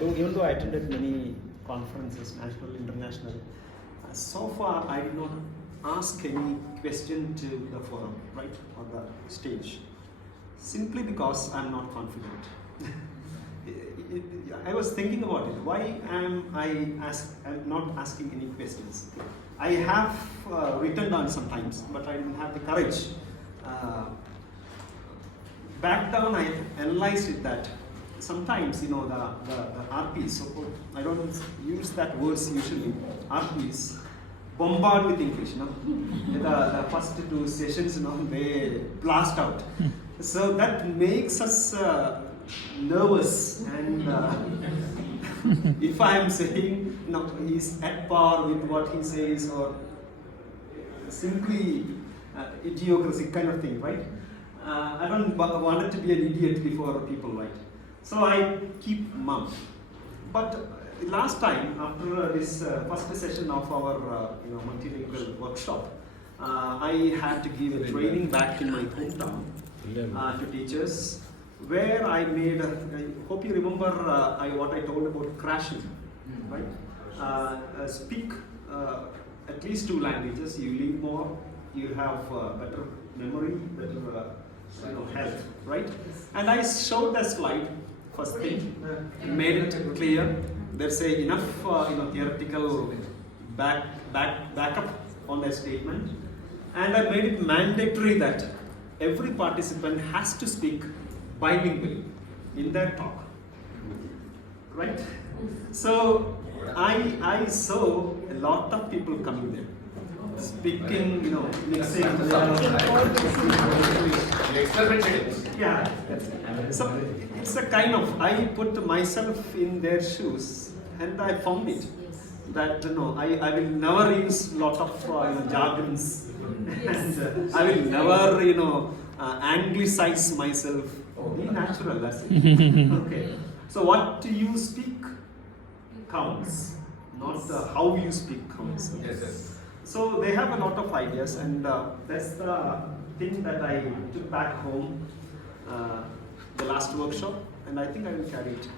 Even though I attended many conferences, national, international, so far I did not ask any question to the forum, right, or the stage, simply because I'm not confident. I was thinking about it. Why am I'm not asking any questions? I have written down sometimes, but I didn't have the courage. Back down, I analyzed it that sometimes, the RPs, so I don't use that words usually, RPs, bombard with English, the first two sessions, they blast out. So that makes us nervous, and if I am saying, he's at par with what he says, or simply idiocracy kind of thing, right? I don't want it to be an idiot before people, right? So I keep mum. But last time, after this first session of our multilingual workshop, I had to give a training back in my hometown to teachers, where I made, I hope you remember what I told about crashing, right? Speak at least 2 languages, you learn more, you have better memory, better health, right? And I showed the slide, first thing, made it clear. There's enough theoretical backup on the statement, and I made it mandatory that every participant has to speak bilingually in their talk, right? So I saw a lot of people coming there, speaking, mixing. Yeah. So it's a kind of, I put myself in their shoes, and I found it that I will never use lot of jargons, and I will never anglicize myself. Be natural, that's it. Okay. So what you speak counts, not how you speak counts. Okay? Yes. So they have a lot of ideas, and that's the thing that I took back home, the last workshop, and I think I will carry it.